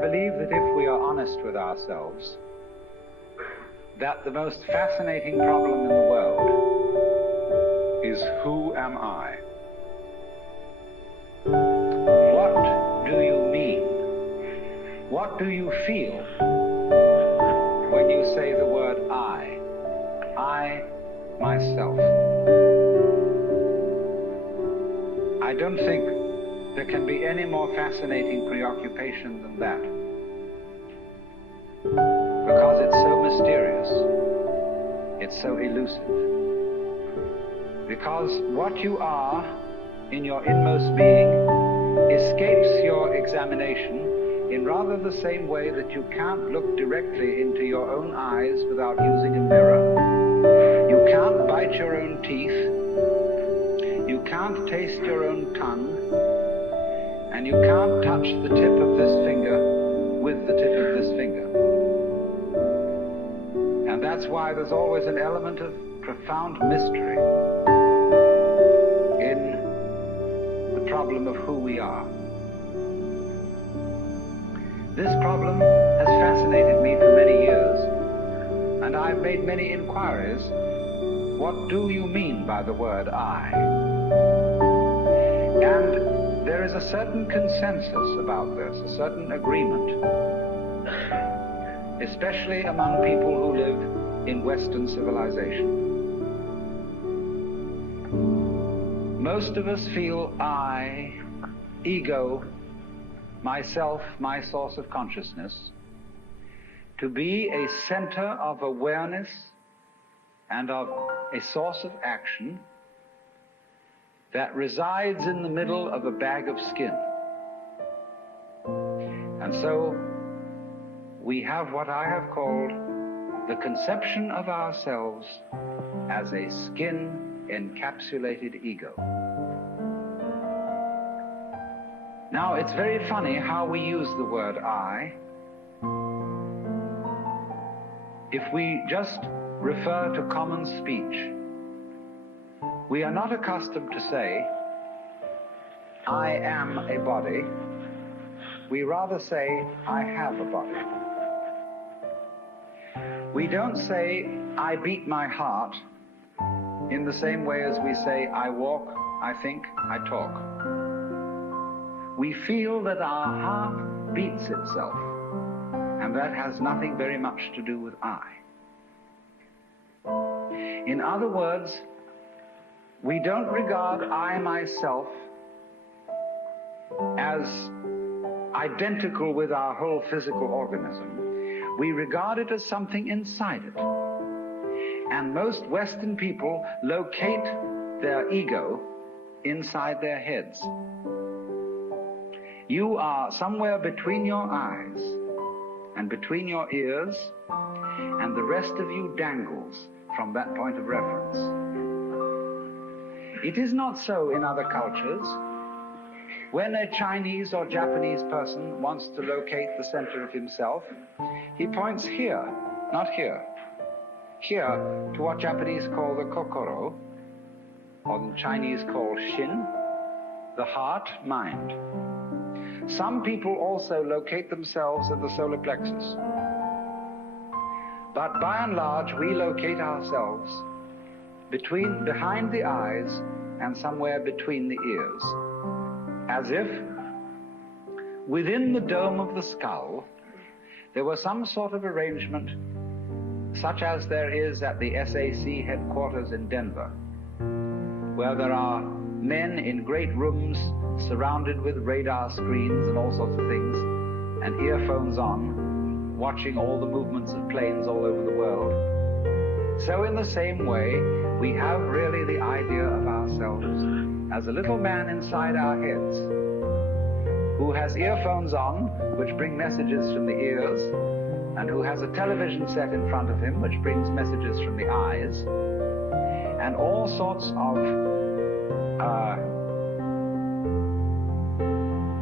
believe that if we are honest with ourselves, that the most fascinating problem in the world is, who am I? What do you mean? What do you feel when you say the word I? I, myself. I don't think there can be any more fascinating preoccupation than that, because it's so mysterious, it's so elusive. Because what you are in your inmost being escapes your examination in rather the same way that you can't look directly into your own eyes without using a mirror. You can't bite your own teeth. You can't taste your own tongue. And you can't touch the tip of this finger with the tip of this finger. And that's why there's always an element of profound mystery in the problem of who we are. This problem has fascinated me for many years, and I've made many inquiries. What do you mean by the word I? And there is a certain consensus about this, a certain agreement, especially among people who live in Western civilization. Most of us feel I, ego, myself, my source of consciousness, to be a center of awareness and of a source of action that resides in the middle of a bag of skin. And so we have what I have called the conception of ourselves as a skin-encapsulated ego. Now, it's very funny how we use the word I. If we just refer to common speech, we are not accustomed to say, I am a body. We rather say, I have a body. We don't say, I beat my heart, in the same way as we say, I walk, I think, I talk. We feel that our heart beats itself, and that has nothing very much to do with I. In other words, we don't regard I, myself, as identical with our whole physical organism. We regard it as something inside it. And most Western people locate their ego inside their heads. You are somewhere between your eyes and between your ears, and the rest of you dangles from that point of reference. It is not so in other cultures. When a Chinese or Japanese person wants to locate the center of himself, he points here, not here. Here to what Japanese call the kokoro, or the Chinese call shin, the heart, mind. Some people also locate themselves at the solar plexus. But by and large, we locate ourselves behind the eyes and somewhere between the ears, as if within the dome of the skull there was some sort of arrangement such as there is at the SAC headquarters in Denver, where there are men in great rooms surrounded with radar screens and all sorts of things, and earphones on, watching all the movements of planes all over the world. So in the same way, we have really the idea of ourselves as a little man inside our heads who has earphones on, which bring messages from the ears, and who has a television set in front of him, which brings messages from the eyes, and all sorts of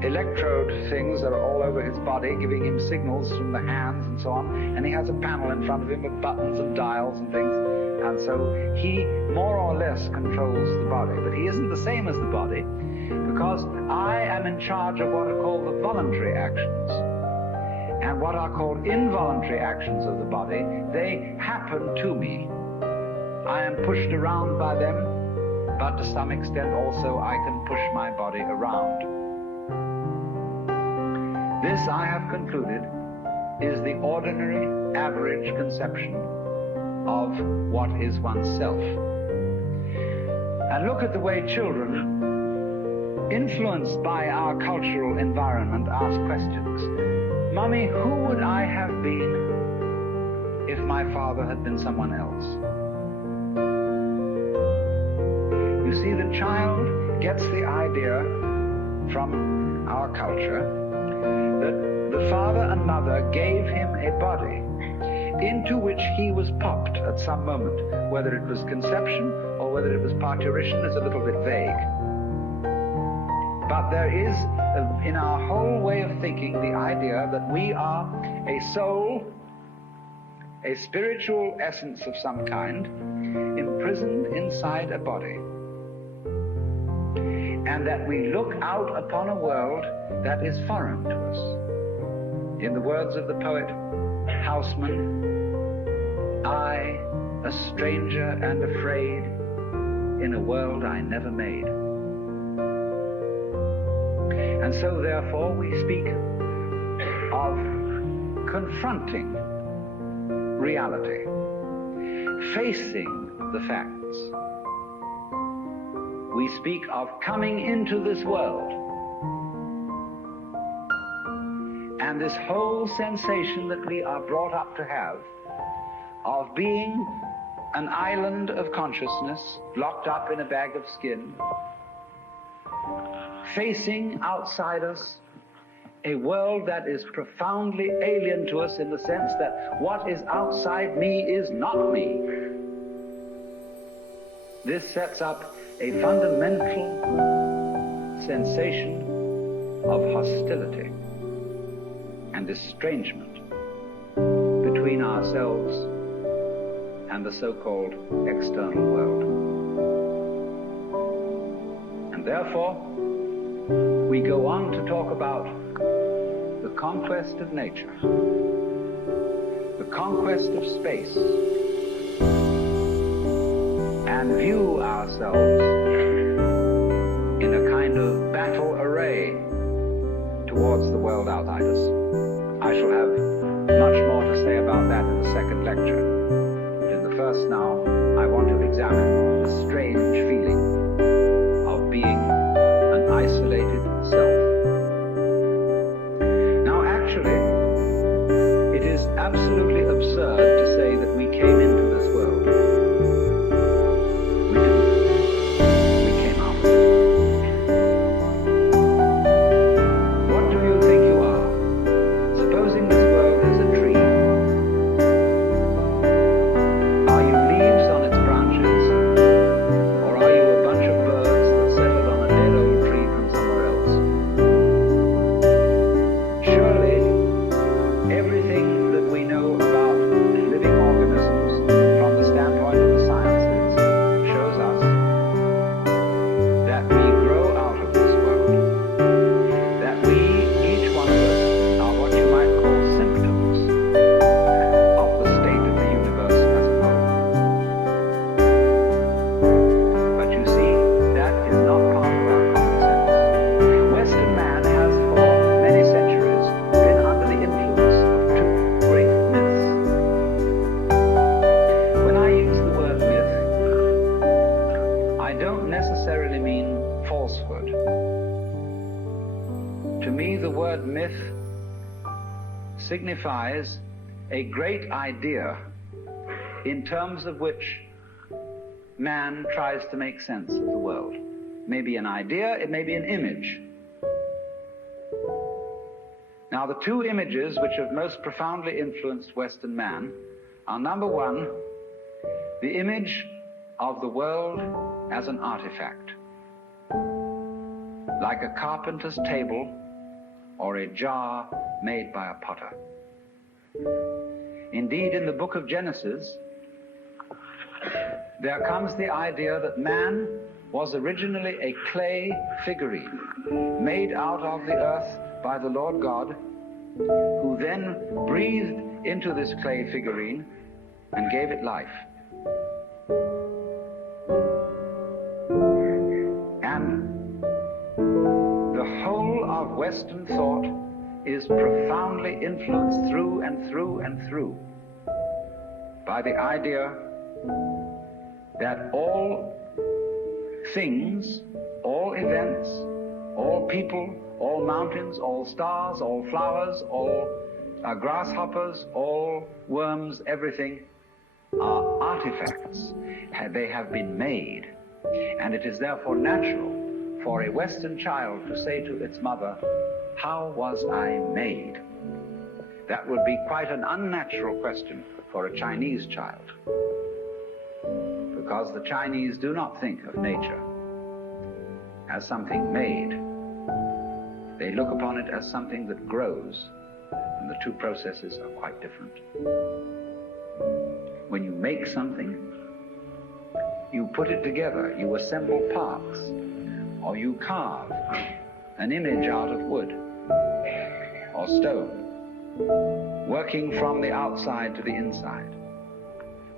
electrode things that are all over his body, giving him signals from the hands and so on, and he has a panel in front of him with buttons and dials and things, and so he more or less controls the body. But he isn't the same as the body, because I am in charge of what are called the voluntary actions. and what are called involuntary actions of the body, they happen to me. I am pushed around by them, but to some extent also I can push my body around. This, I have concluded, is the ordinary, average conception of what is oneself. And look at the way children, influenced by our cultural environment, ask questions. Mummy, who would I have been if my father had been someone else? You see, the child gets the idea from our culture that the father and mother gave him a body into which he was popped at some moment. Whether it was conception or whether it was parturition is a little bit vague. But there is, in our whole way of thinking, the idea that we are a soul, a spiritual essence of some kind, imprisoned inside a body, and that we look out upon a world that is foreign to us. In the words of the poet Houseman, I, a stranger and afraid, in a world I never made. And so therefore we speak of confronting reality, facing the facts. We speak of coming into this world. And this whole sensation that we are brought up to have of being an island of consciousness locked up in a bag of skin, facing outside us a world that is profoundly alien to us in the sense that what is outside me is not me. This sets up a fundamental sensation of hostility and estrangement between ourselves and the so-called external world. And therefore, we go on to talk about the conquest of nature, the conquest of space, and view ourselves in a kind of battle array towards the world outside us. I shall have much more to say about that in the second lecture. But in the first now, I want to examine the strange feeling of being an isolated self. Now actually, it is absolutely absurd to say that we came into this world. We didn't. We came out. What do you think you are? Supposing this world is a tree, are you leaves on its branches, or are you a bunch of birds that settled on a dead old tree from somewhere else? Surely, everything that we know about living organisms from the standpoint of the sciences shows us that we grow out of this world, that we, each one of us, are what you might call symptoms of the state of the universe as a whole. But you see, that is not part of our common sense. Western man has for many centuries been under the influence of two great myths. When I use the word myth, I don't necessarily mean falsehood. To me, the word myth signifies a great idea in terms of which man tries to make sense of the world. It may be an idea, it may be an image. Now, the two images which have most profoundly influenced Western man are, number one, the image of the world as an artifact, like a carpenter's table or a jar made by a potter. Indeed, in the book of Genesis, there comes the idea that man was originally a clay figurine made out of the earth by the Lord God who then breathed into this clay figurine and gave it life. And the whole of Western thought is profoundly influenced through and through and through by the idea that all things, all events, all people, all mountains, all stars, all flowers, all grasshoppers, all worms, everything are artifacts. They have been made. And it is therefore natural for a Western child to say to its mother, "How was I made?" That would be quite an unnatural question for a Chinese child, because the Chinese do not think of nature as something made. They look upon it as something that grows, and the two processes are quite different. When you make something, you put it together, you assemble parts, or you carve an image out of wood or stone, working from the outside to the inside.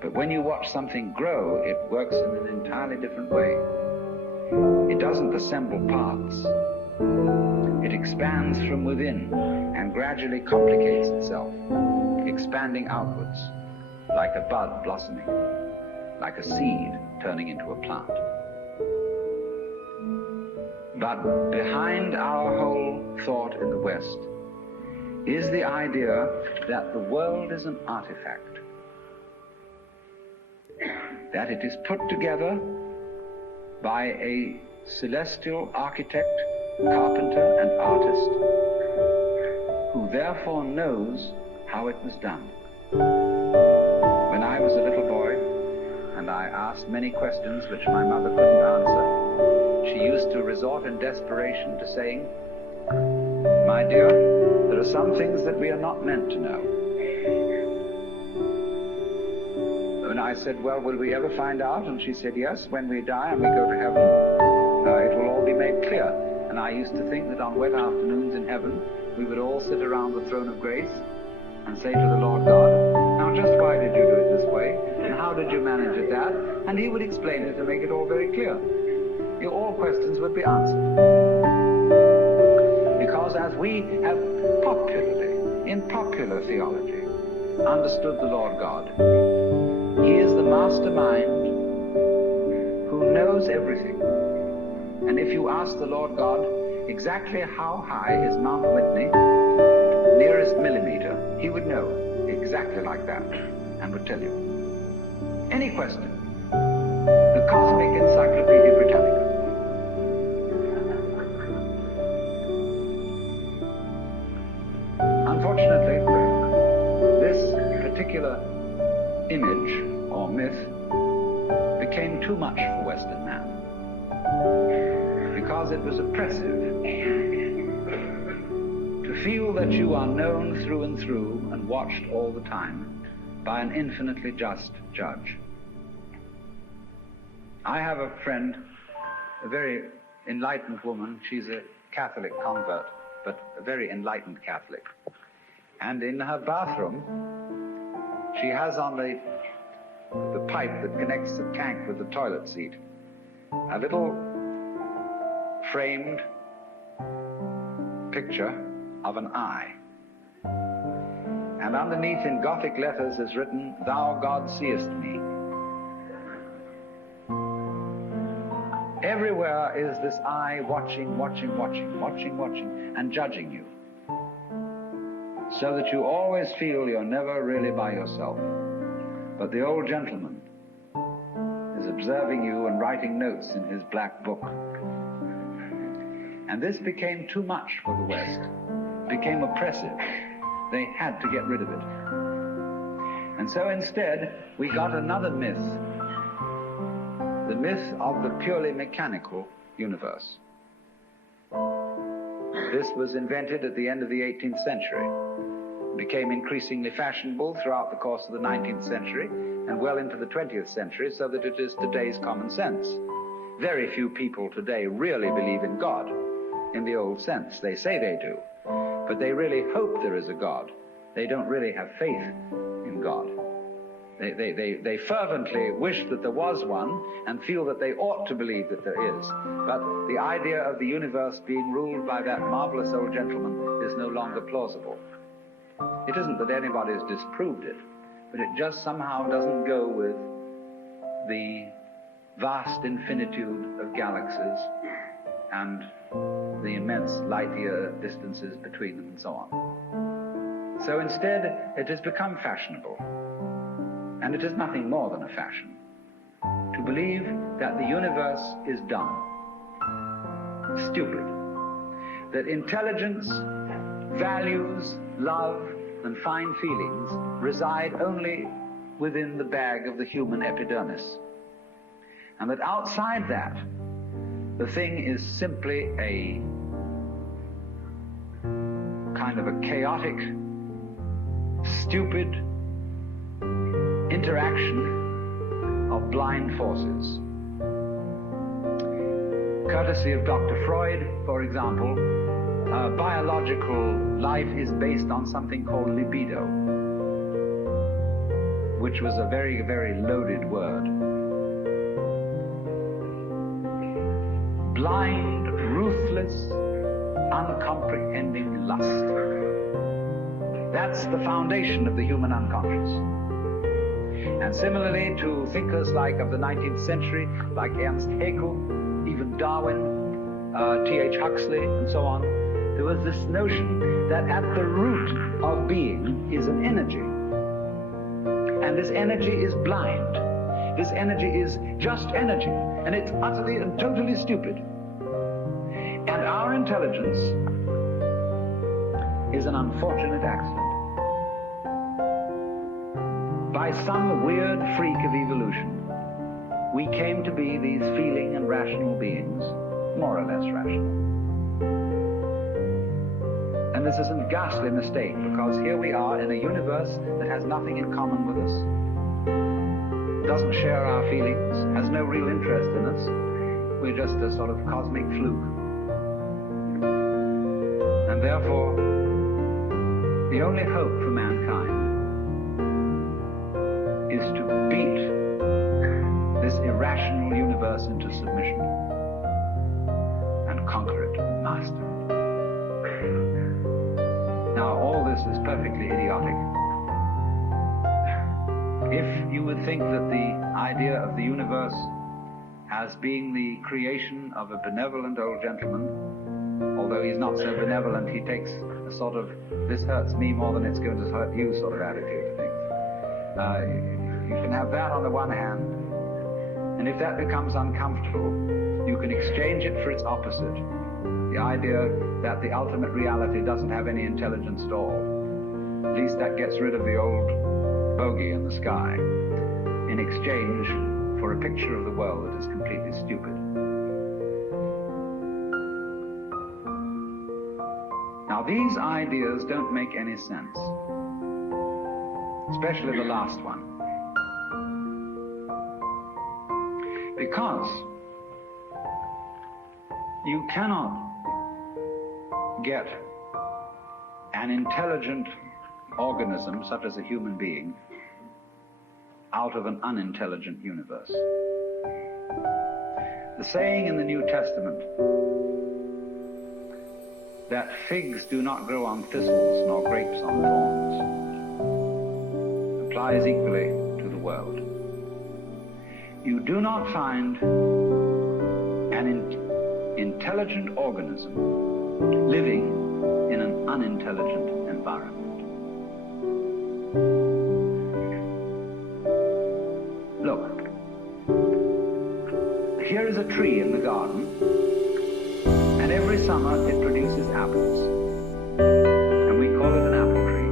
But when you watch something grow, it works in an entirely different way. It doesn't assemble parts. It expands from within and gradually complicates itself, expanding outwards, like a bud blossoming, like a seed turning into a plant. But behind our whole thought in the West is the idea that the world is an artifact, that it is put together by a celestial architect, carpenter, and artist, who therefore knows how it was done. When I was a little boy, and I asked many questions which my mother couldn't answer, she used to resort in desperation to saying, "My dear, there are some things that we are not meant to know." And I said, "Well, will we ever find out?" And she said, "Yes, when we die and we go to heaven, it will all be made clear." And I used to think that on wet afternoons in heaven, we would all sit around the throne of grace and say to the Lord God, "Now just why did you do it this way? And how did you manage it that?" And he would explain it and make it all very clear. All questions would be answered. Because as we have popularly, in popular theology, understood the Lord God, he is the mastermind who knows everything. And if you ask the Lord God exactly how high is Mount Whitney, nearest millimeter, he would know exactly like that and would tell you. Any question. The Cosmic Encyclopedia Britannica. Unfortunately, this particular image or myth became too much for Western man, because it was oppressive to feel that you are known through and through and watched all the time by an infinitely just judge. I have a friend, a very enlightened woman. She's a Catholic convert, but a very enlightened Catholic. And in her bathroom, she has on the pipe that connects the tank with the toilet seat a little framed picture of an eye. And underneath in Gothic letters is written, "Thou God seest me." Everywhere is this eye watching, and judging you, so that you always feel you're never really by yourself. But the old gentleman is observing you and writing notes in his black book. And this became too much for the West, became oppressive. They had to get rid of it. And so instead, we got another myth, the myth of the purely mechanical universe. This was invented at the end of the 18th century, became increasingly fashionable throughout the course of the 19th century and well into the 20th century, so that it is today's common sense. Very few people today really believe in God in the old sense. They say they do, but they really hope there is a God. They don't really have faith in God. They fervently wish that there was one and feel that they ought to believe that there is. But the idea of the universe being ruled by that marvelous old gentleman is no longer plausible. It isn't that anybody has disproved it, but it just somehow doesn't go with the vast infinitude of galaxies and the immense light-year distances between them and so on. So instead, it has become fashionable, and it is nothing more than a fashion, to believe that the universe is dumb, stupid, that intelligence, values, love, and fine feelings reside only within the bag of the human epidermis, and that outside that, the thing is simply a kind of a chaotic, stupid interaction of blind forces. Courtesy of Dr. Freud, for example, biological life is based on something called libido, which was a very, very loaded word. Blind, ruthless, uncomprehending lust. That's the foundation of the human unconscious. And similarly to thinkers like of the 19th century, like Ernst Haeckel, even Darwin, T.H. Huxley, and so on, there was this notion that at the root of being is an energy. And this energy is blind. This energy is just energy, and it's utterly and totally stupid. And our intelligence is an unfortunate accident. By some weird freak of evolution, we came to be these feeling and rational beings, more or less rational. And this is a ghastly mistake, because here we are in a universe that has nothing in common with us, doesn't share our feelings, has no real interest in us. We're just a sort of cosmic fluke. And therefore, the only hope for mankind is to beat this irrational universe into submission and conquer it and master it. Now, all this is perfectly idiotic. If you would think that the idea of the universe as being the creation of a benevolent old gentleman, although he's not so benevolent, he takes a sort of, this hurts me more than it's going to hurt you sort of attitude to things. You can have that on the one hand, and if that becomes uncomfortable, you can exchange it for its opposite, the idea that the ultimate reality doesn't have any intelligence at all. At least that gets rid of the old bogey in the sky, in exchange for a picture of the world that is completely stupid. Now, these ideas don't make any sense, especially the last one, because you cannot get an intelligent organism, such as a human being, out of an unintelligent universe. The saying in the New Testament that figs do not grow on thistles nor grapes on thorns applies equally to the world. You do not find an intelligent organism living in an unintelligent environment. Look, here is a tree in the garden, and every summer it produces apples, and we call it an apple tree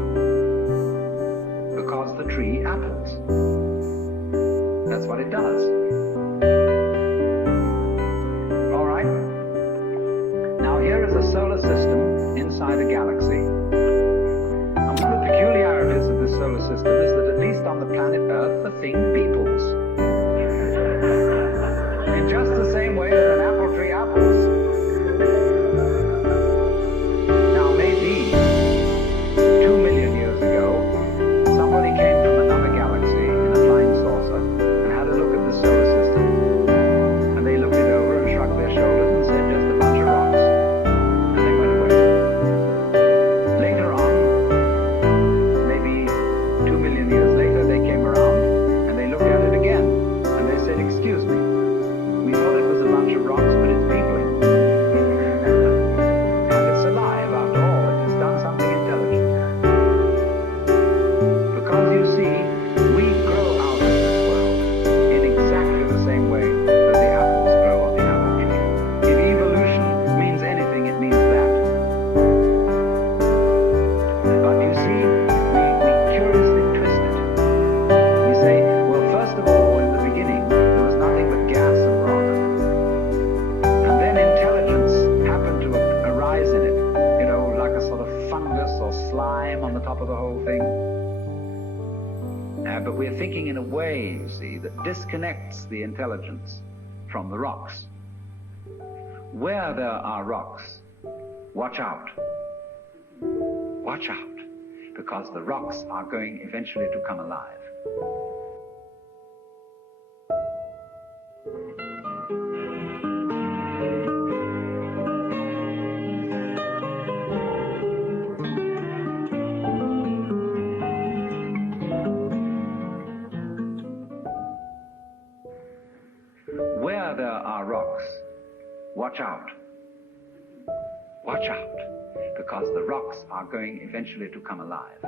because the tree apples. That's what it does. All right? Now here is a solar system inside a galaxy, and one of the peculiarities of this solar system is that at least on the planet Earth, the thing peoples. In just the same way that an apple tree apples. Now maybe the top of the whole thing. But we're thinking in a way, you see, that disconnects the intelligence from the rocks. Where there are rocks, watch out. Watch out, because the rocks are going eventually to come alive. Where there are rocks, watch out. Watch out, because the rocks are going eventually to come alive.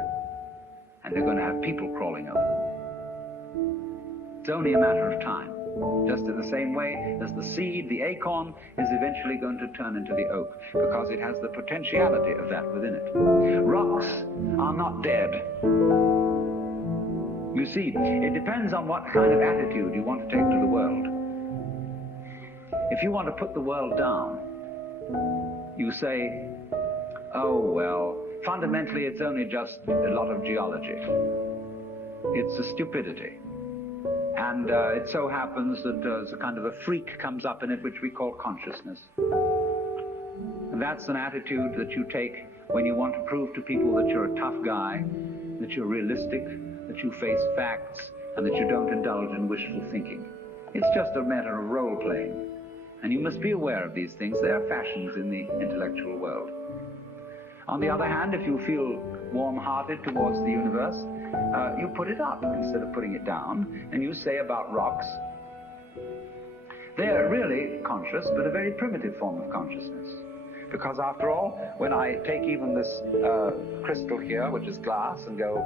And they're going to have people crawling over them. It's only a matter of time. Just in the same way as the seed, the acorn, is eventually going to turn into the oak, because it has the potentiality of that within it. Rocks are not dead. You see, it depends on what kind of attitude you want to take to the world. If you want to put the world down, you say, oh, well, fundamentally it's only just a lot of geology. It's a stupidity. And it so happens that a kind of a freak comes up in it which we call consciousness. And that's an attitude that you take when you want to prove to people that you're a tough guy, that you're realistic, that you face facts, and that you don't indulge in wishful thinking. It's just a matter of role-playing. And you must be aware of these things. They are fashions in the intellectual world. On the other hand, if you feel warm-hearted towards the universe, you put it up instead of putting it down, and you say about rocks, they're really conscious, but a very primitive form of consciousness. Because after all, when I take even this crystal here, which is glass, and go,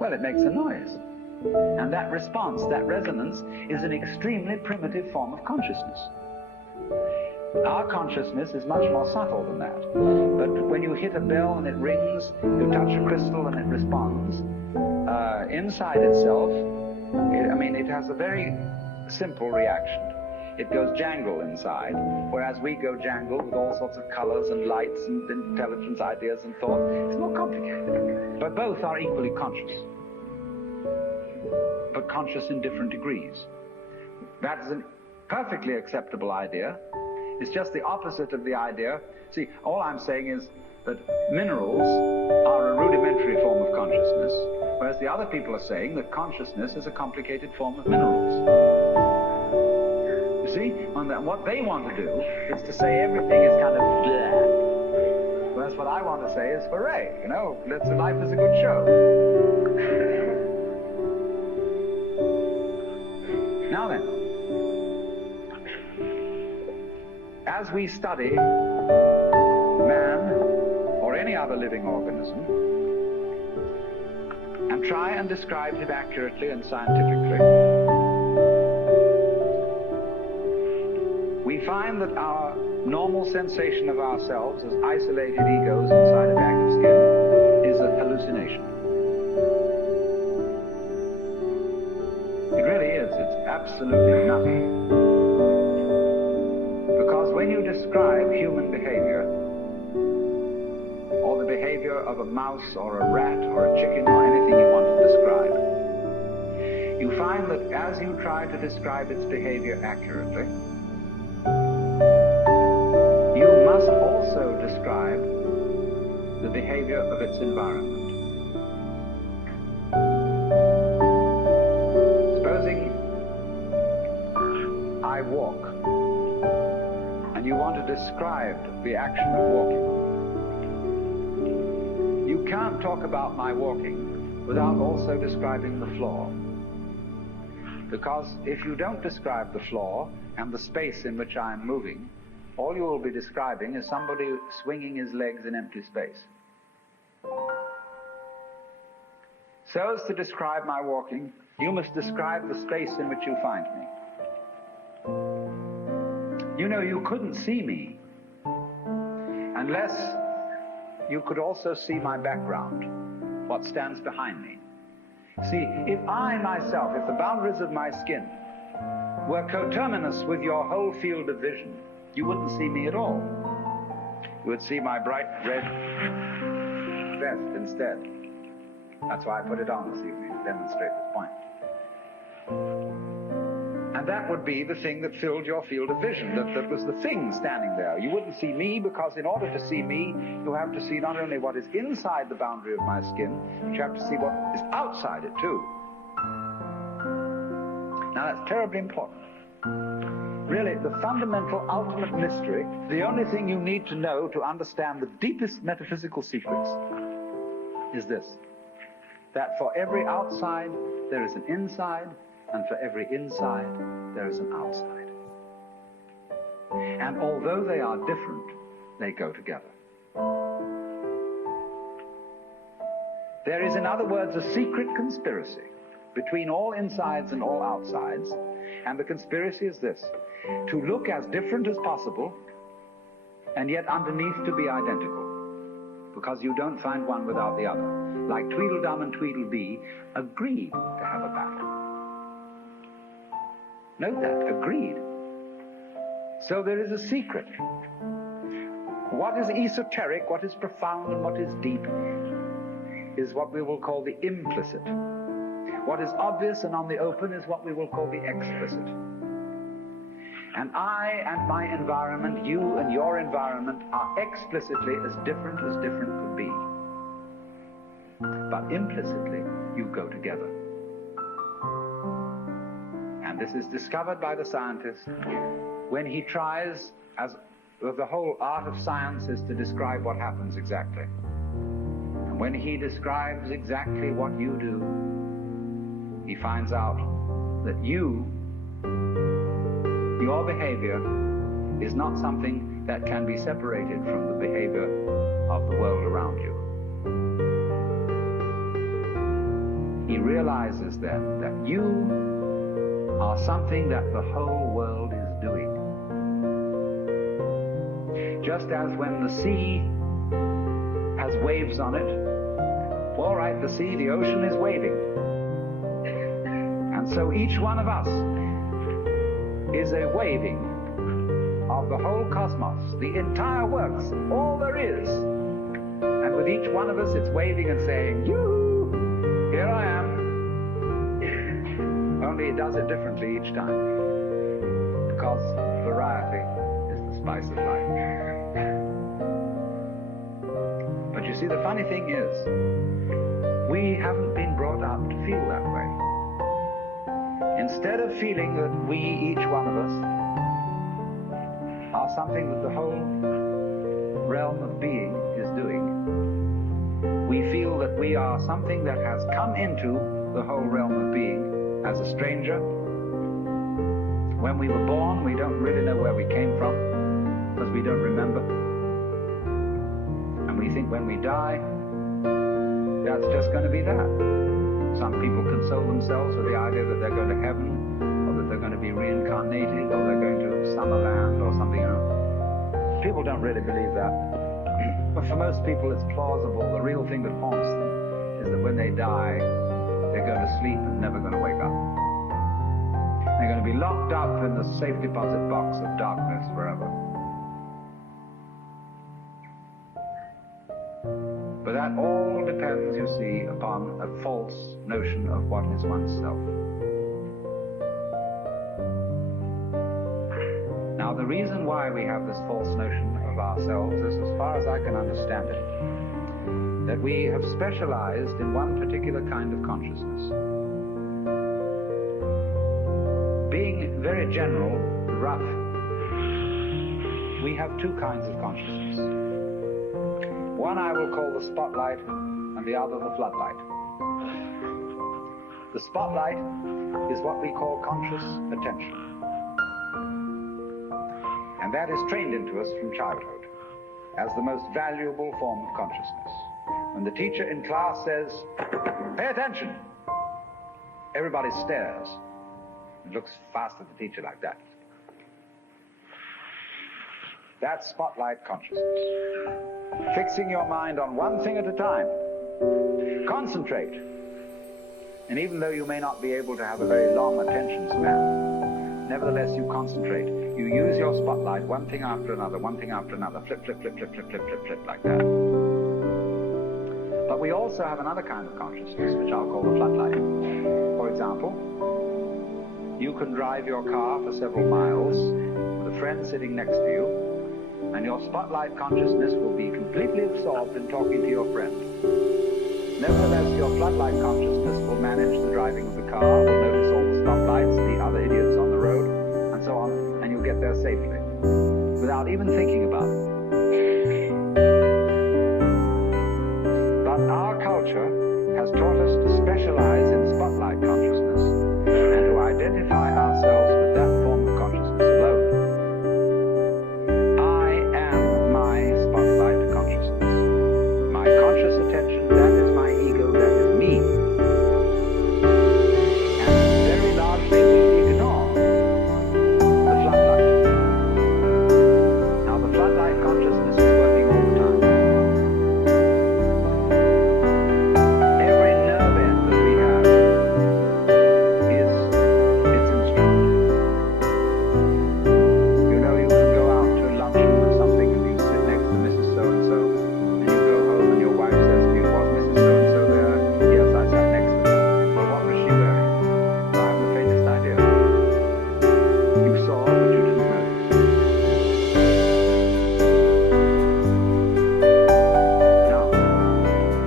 well, it makes a noise. And that response, that resonance, is an extremely primitive form of consciousness. Our consciousness is much more subtle than that. But when you hit a bell and it rings, you touch a crystal and it responds, inside itself, it has a very simple reaction. It goes jangle inside, whereas we go jangle with all sorts of colors and lights and intelligence, ideas and thought. It's more complicated. But both are equally conscious, but conscious in different degrees. That's a perfectly acceptable idea. It's just the opposite of the idea. See, all I'm saying is that minerals are a rudimentary form of consciousness, whereas the other people are saying that consciousness is a complicated form of minerals. You see, what they want to do is to say everything is kind of blah. Whereas what I want to say is, hooray, life is a good show. Now then, as we study man or any other living organism and try and describe him accurately and scientifically, we find that our normal sensation of ourselves as isolated egos inside a bag of skin is a hallucination. It really is. It's absolutely nothing. Because when you describe human behavior, or the behavior of a mouse or a rat or a chicken or anything you want to describe, you find that as you try to describe its behavior accurately, you must also describe the behavior of its environment. Supposing I walk, and you want to describe the action of walking. You can't talk about my walking without also describing the floor. Because if you don't describe the floor and the space in which I am moving, all you will be describing is somebody swinging his legs in empty space. So as to describe my walking, you must describe the space in which you find me. You couldn't see me unless you could also see my background, what stands behind me. See, if I myself, if the boundaries of my skin were coterminous with your whole field of vision, you wouldn't see me at all. you would see my bright red vest instead. That's why I put it on this evening, to demonstrate this point. And that would be the thing that filled your field of vision, that was the thing standing there. You wouldn't see me, because in order to see me, you have to see not only what is inside the boundary of my skin, but you have to see what is outside it too. Now that's terribly important. Really, the fundamental, ultimate mystery, the only thing you need to know to understand the deepest metaphysical secrets is this: that for every outside there is an inside, and for every inside there is an outside. And although they are different, they go together. There is, in other words, a secret conspiracy between all insides and all outsides, and the conspiracy is this: to look as different as possible, and yet underneath to be identical, because you don't find one without the other. Like Tweedledum and Tweedledee agreed to have a battle. Note that, agreed. So there is a secret. What is esoteric, what is profound, and what is deep is what we will call the implicit. What is obvious and on the open is what we will call the explicit. And I and my environment, you and your environment, are explicitly as different could be. But implicitly, you go together. And this is discovered by the scientist when he tries, as the whole art of science is to describe what happens exactly. And when he describes exactly what you do, he finds out that your behavior is not something that can be separated from the behavior of the world around you. He realizes then that you are something that the whole world is doing. Just as when the sea has waves on it, all right, the sea, the ocean is waving. And so each one of us is a waving of the whole cosmos, the entire works, all there is. And with each one of us, it's waving and saying, "You, here I am." Only it does it differently each time, because variety is the spice of life. But you see, the funny thing is, we haven't been brought up to feel that way. Instead of feeling that we, each one of us, are something that the whole realm of being is doing, we feel that we are something that has come into the whole realm of being as a stranger. When we were born, we don't really know where we came from, because we don't remember. And we think when we die, that's just going to be that. Some people console themselves with the idea that they're going to heaven, or that they're going to be reincarnated, or they're going to Summerland or something, People don't really believe that. But for most people it's plausible. The real thing that haunts them is that when they die, they're going to sleep and never going to wake up. They're going to be locked up in the safe deposit box of darkness forever. But that all depends, you see, upon a false notion of what is oneself. Now, the reason why we have this false notion of ourselves is, as far as I can understand it, that we have specialized in one particular kind of consciousness. Being very general, rough, we have two kinds of consciousness. One I will call the spotlight, and the other the floodlight. The spotlight is what we call conscious attention. And that is trained into us from childhood as the most valuable form of consciousness. When the teacher in class says, "Pay attention," everybody stares and looks fast at the teacher like that. That's spotlight consciousness. Fixing your mind on one thing at a time. Concentrate. And even though you may not be able to have a very long attention span, nevertheless you concentrate. You use your spotlight, one thing after another, one thing after another, flip, flip, flip, flip, flip, flip, flip, flip, like that. But we also have another kind of consciousness, which I'll call the floodlight. For example, you can drive your car for several miles with a friend sitting next to you, and your spotlight consciousness will be completely absorbed in talking to your friend. Nevertheless, your floodlight consciousness will manage the driving of the car, will notice all the stoplights, the other idiots on the road, and so on, and you'll get there safely, without even thinking about it. But our culture has taught us to specialize in spotlight consciousness and to identify ourselves with that form of consciousness alone. I am my spotlight consciousness. My conscious attention, that is my ego, that is me. And very largely we ignore the floodlight. Now the floodlight consciousness is working all the time. Every nerve end that we have is its instrument. You know, you can go out to luncheon or something and you sit next to Mrs. So-and-so, and you go home and your wife says to you, was Mrs. So-and-so there? Yes, I sat next to her. Well, what was she wearing? I have the faintest idea. You saw, but you didn't notice. Now,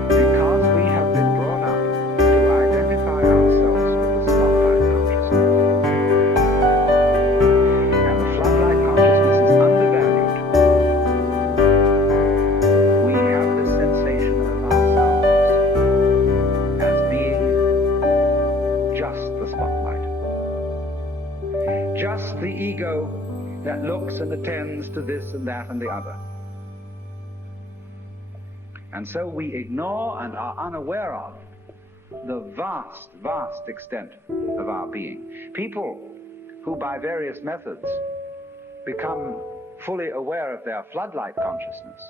because we have been brought up to identify ourselves with the spotlight consciousness, and the floodlight consciousness is undervalued, we have this sensation of ourselves as being just the spotlight. Just the ego that looks and attends to this and that and the other. And so we ignore and are unaware of the vast, vast extent of our being. People who by various methods become fully aware of their floodlight consciousness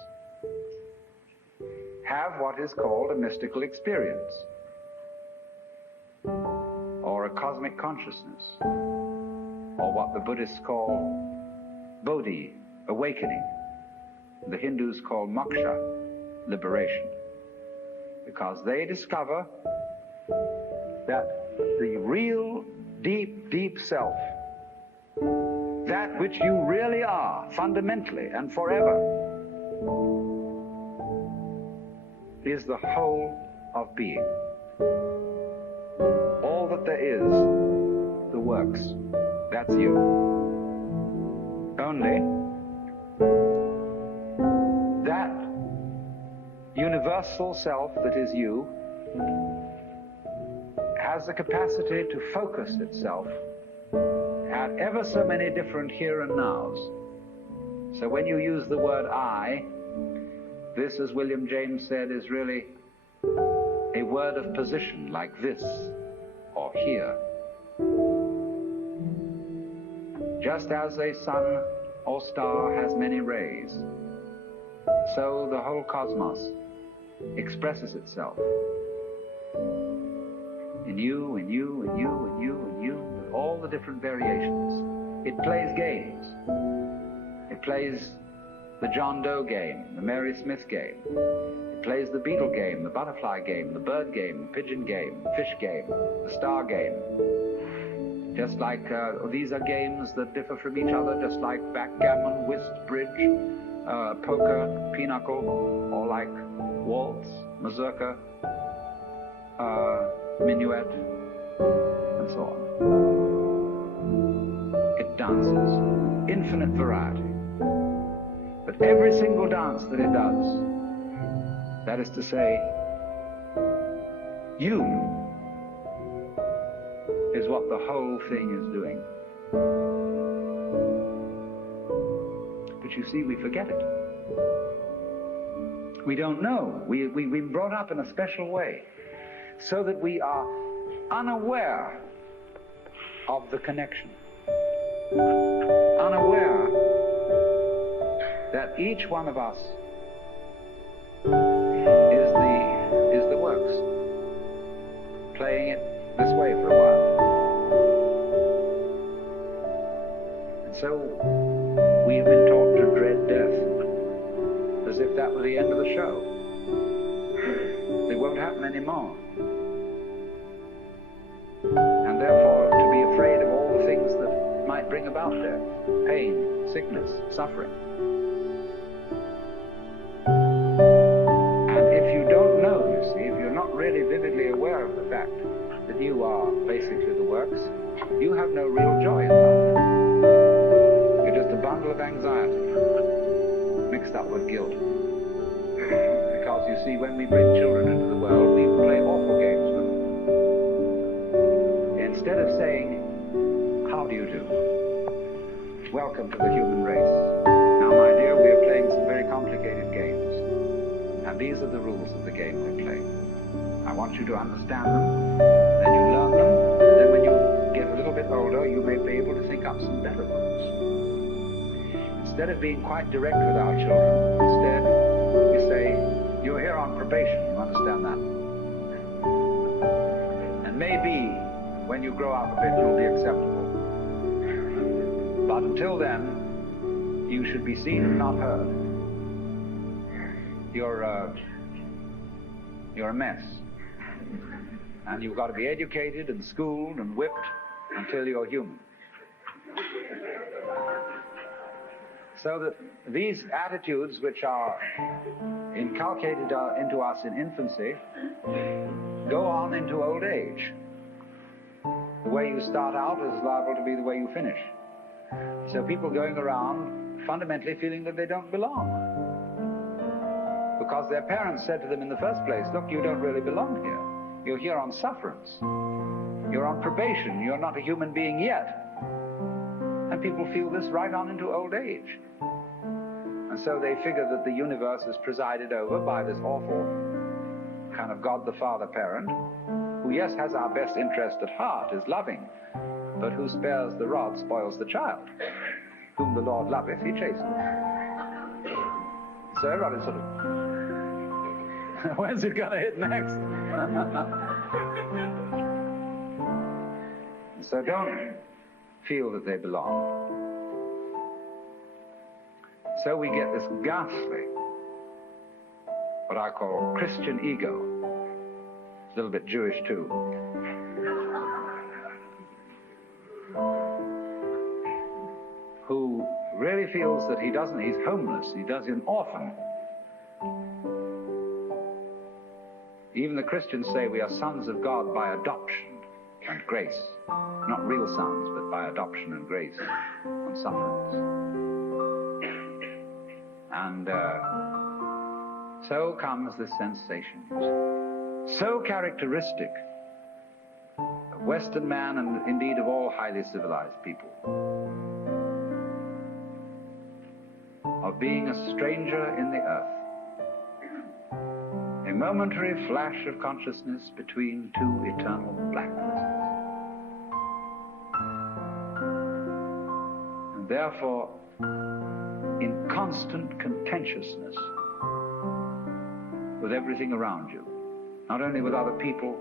have what is called a mystical experience, or a cosmic consciousness, or what the Buddhists call bodhi, awakening. The Hindus call moksha, liberation, because they discover that the real deep, deep self, that which you really are, fundamentally and forever, is the whole of being. All that there is, the works, that's you. Only that universal self that is you has the capacity to focus itself at ever so many different here and nows. So when you use the word I, this, as William James said, is really a word of position, like this or here. Just as a sun or star has many rays, so the whole cosmos expresses itself in you, in you, in you, in you, in you, with all the different variations. It plays games. It plays the John Doe game, the Mary Smith game. It plays the beetle game, the butterfly game, the bird game, the pigeon game, the fish game, the star game. Just like these are games that differ from each other, just like backgammon, whist, bridge, poker, pinochle, or like waltz, mazurka, minuet, and so on. It dances, infinite variety. But every single dance that it does, that is to say, you is what the whole thing is doing. But you see, we forget it. We don't know. We've been brought up in a special way so that we are unaware of the connection, unaware that each one of us is the works, playing it this way for a while. anymore. And therefore to be afraid of all the things that might bring about death, pain, sickness, suffering. And if you don't know, you see, if you're not really vividly aware of the fact that you are basically the works, you have no real joy in life. You're just a bundle of anxiety mixed up with guilt. Because you see, when we bring children into the world, we play awful games with them. Instead of saying, how do you do? Welcome to the human race. Now, my dear, we are playing some very complicated games. And these are the rules of the game we're playing. I want you to understand them, then you learn them, and then when you get a little bit older, you may be able to think up some better rules. Instead of being quite direct with our children, instead, we say, you're here on probation, you understand that? And maybe, when you grow up a bit, you'll be acceptable. But until then, you should be seen and not heard. You're a mess. And you've got to be educated and schooled and whipped until you're human. So that these attitudes which are inculcated into us in infancy go on into old age. The way you start out is liable to be the way you finish. So people going around fundamentally feeling that they don't belong. Because their parents said to them in the first place, look, you don't really belong here. You're here on sufferance. You're on probation. You're not a human being yet. And people feel this right on into old age. And so they figure that the universe is presided over by this awful kind of God the Father parent, who, yes, has our best interest at heart, is loving, but who spares the rod spoils the child. Whom the Lord loveth, he chastens. So everybody's sort of, when's it going to hit next? So don't feel that they belong. So we get this ghastly, what I call Christian ego. It's a little bit Jewish too. Who really feels that he's homeless, he's an orphan. Even the Christians say we are sons of God by adoption and grace. Not real sons, but by adoption and grace and sufferance. And so comes this sensation, so characteristic of Western man and indeed of all highly civilized people, of being a stranger in the earth. A momentary flash of consciousness between two eternal blacknesses. And therefore, in constant contentiousness with everything around you, not only with other people,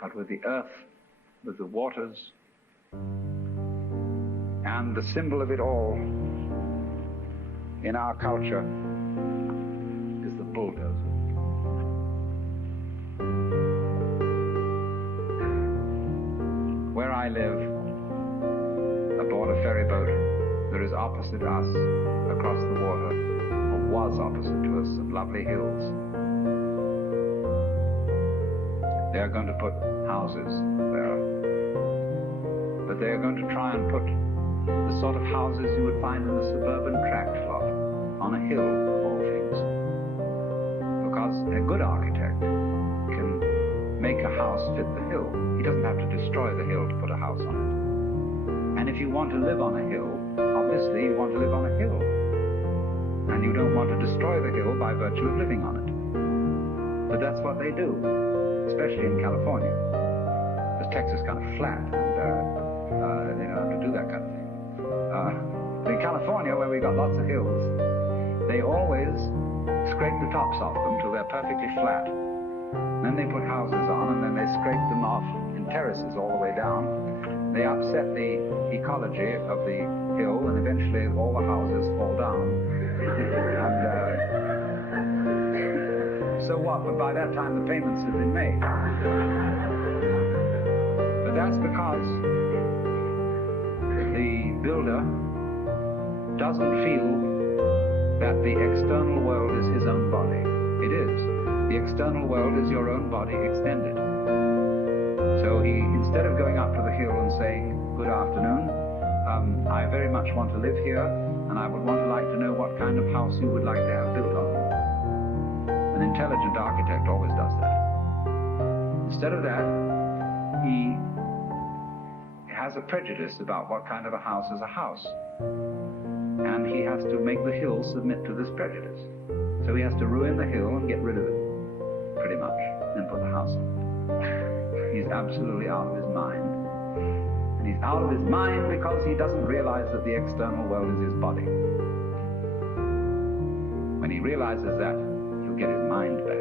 but with the earth, with the waters, and the symbol of it all in our culture is the bulldozer. Where I live, aboard a ferry boat, there is opposite us, across the water, or was opposite to us, some lovely hills. They are going to put houses there. But they are going to try and put the sort of houses you would find in a suburban tract lot, on a hill, of all things. Because a good architect can make a house fit the hill. He doesn't have to destroy the hill to put a house on it. And if you want to live on a hill, obviously you want to live on a hill. And you don't want to destroy the hill by virtue of living on it. But that's what they do, especially in California. Because Texas is kind of flat, and they don't have to do that kind of thing. In California, where we've got lots of hills, they always scrape the tops off them till they're perfectly flat. Then they put houses on, and then they scrape them off in terraces all the way down. They upset the ecology of the hill, and eventually all the houses fall down. And so what? But by that time the payments have been made. But that's because the builder doesn't feel that the external world is his own body. It is. The external world is your own body extended. So he, instead of going up to the hill and saying, "Good afternoon, I very much want to live here, and I would like to know what kind of house you would like to have built on." An intelligent architect always does that. Instead of that, he has a prejudice about what kind of a house is a house. And he has to make the hill submit to this prejudice. So he has to ruin the hill and get rid of it, pretty much, and put the house on. He's absolutely out of his mind. And he's out of his mind because he doesn't realize that the external world is his body. When he realizes that, he'll get his mind back.